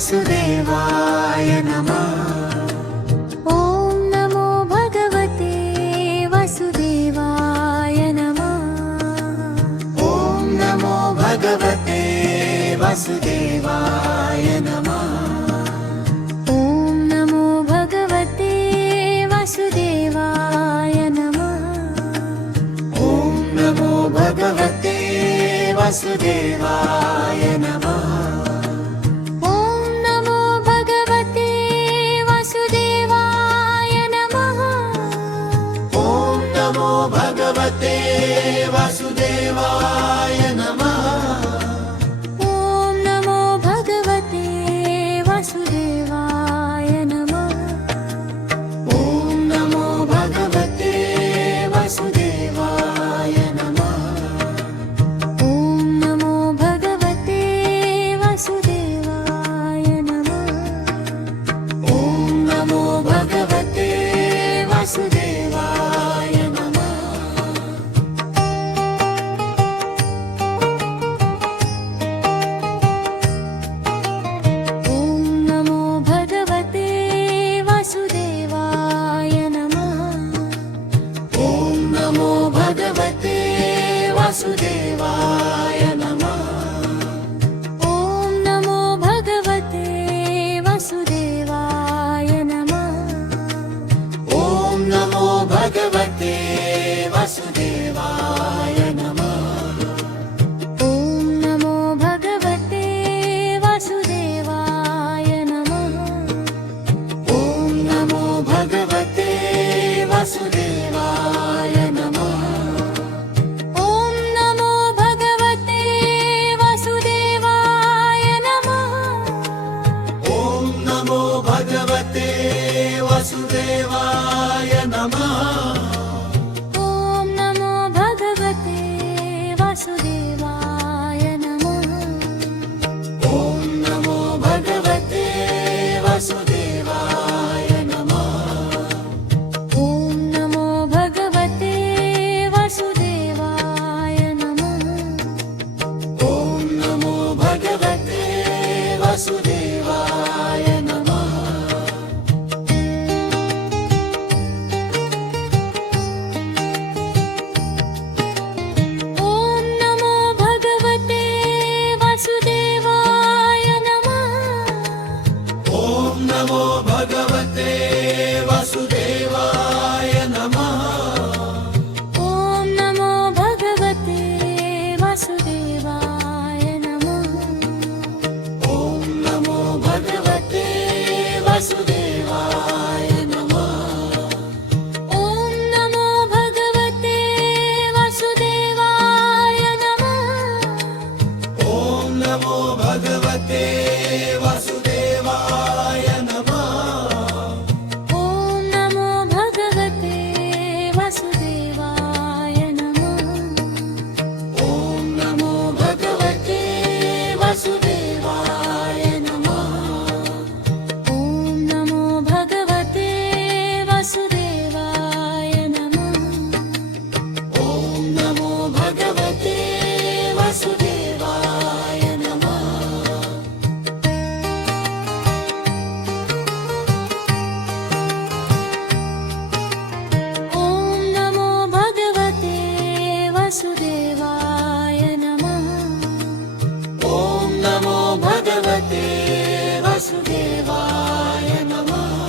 वासुदेवाय नमः। ॐ नमो भगवते वासुदेवाय नमः। ॐ नमो भगवते वासुदेवाय नमः। ॐ नमो भगवते वासुदेवाय नमः। ॐ नमो भगवते वासुदेवाय नमः। भगवते वासुदेवाय नमः। ॐ नमो भगवते वासुदेवाय नमः। ॐ नमो भगवते वासुदेवाय नमः। ॐ नमो भगवते वासुदेवाय नमः। ॐ नमो भगवते वासुदेवाय नमः। वासुदेवाय नमः। ॐ नमो भगवते वासुदेवाय नमः। ॐ नमो भगवते वासुदेवाय नमः। ॐ नमो भगवते वासुदेवाय नमः। ॐ नमो भगवते वासुदेवाय नमः। वासुदेवाय नमः। ॐ नमो भगवते वासुदेवाय नमः। ॐ नमो भगवते वासुदेवाय नमः। ॐ नमो भगवते वासुदेवाय नमः। ॐ नमो भगवते वासुदेवाय नमः। नमो भगवते वासुदेवाय नमः। ॐ नमो भगवते वासुदेवाय नमः। ॐ नमो भगवते वासुदेवाय नमः। ॐ नमो भगवते वासुदेवाय नमः। ॐ नमो भगवते वासुदेवाय नमः। ॐ नमो भगवते वासुदेवाय नमः। ॐ नमो भगवते वासुदेवाय नमः। ॐ नमो भगवते वासुदेवाय नमः। ॐ नमो भगवते वासुदेवाय नमः। ॐ नमो भगवते वासुदेवाय नमः। ॐ नमो भगवते वासुदेवाय नमः।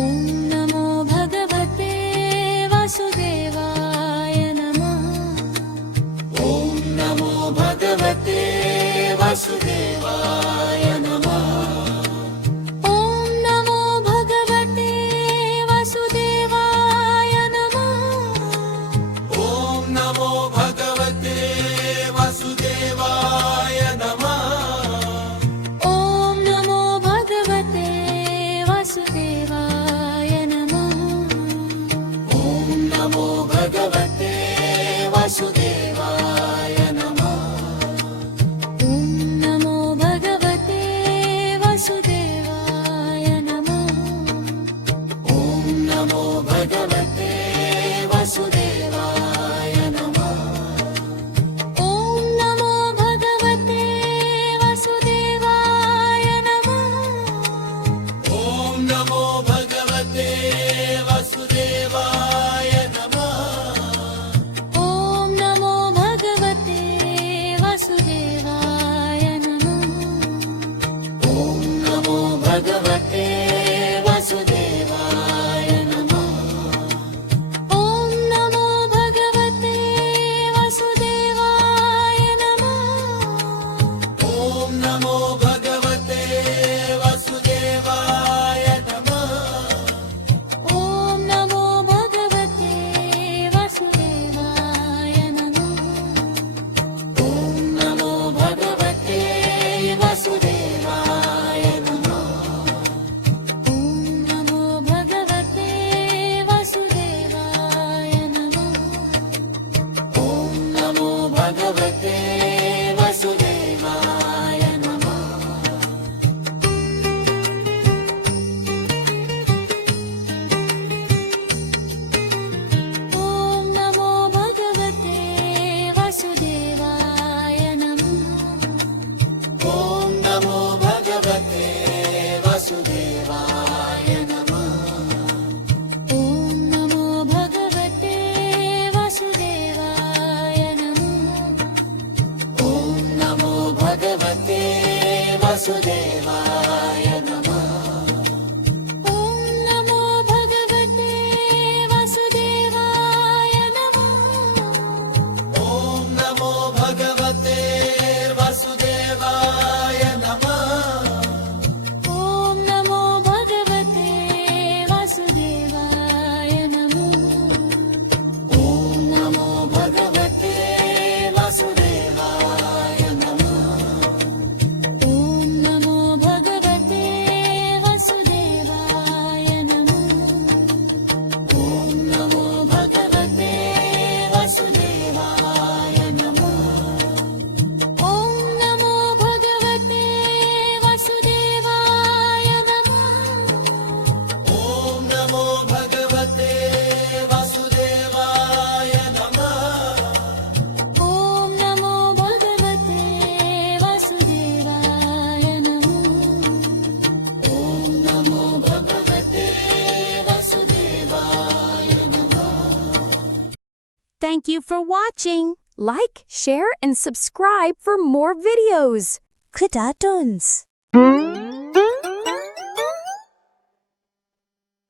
ॐ नमो भगवते वासुदेवाय नमः। ॐ नमो भगवते वासुदेवाय नमः। ॐ नमो भगवते वासुदेवाय नमः। ॐ नमो भगवते वासुदेवाय नमः। ॐ नमो भगवते वासुदेवाय नमः। ॐ नमो भगवते वासुदेवाय नमः। ॐ नमो भगवते वासुदेवाय नमः। ॐ नमो भगवते वासुदेवाय नमः। ॐ नमो भगवते वासुदेवाय वासुदेवाय नमः ॐ नमो भगवते वासुदेवाय नमः ॐ नमो भगवते वासुदेवाय नमः ॐ नमो भगवते वासुदेवाय नमः ॐ नमो भगवते वासुदेवाय नमः ॐ नमो भगवते वासुदेवाय नमः ॐ नमो भगवते वासुदेवाय नमः ॐ नमो भगवते वासुदेवाय नमः ॐ नमो भगवते वासुदेवाय नमः ॐ नमो भगवते वासुदेवाय नमः ॐ नमो भगवते वासुदेवाय नमः Thank you for watching. Like, share, and subscribe for more videos. Kuda Duns.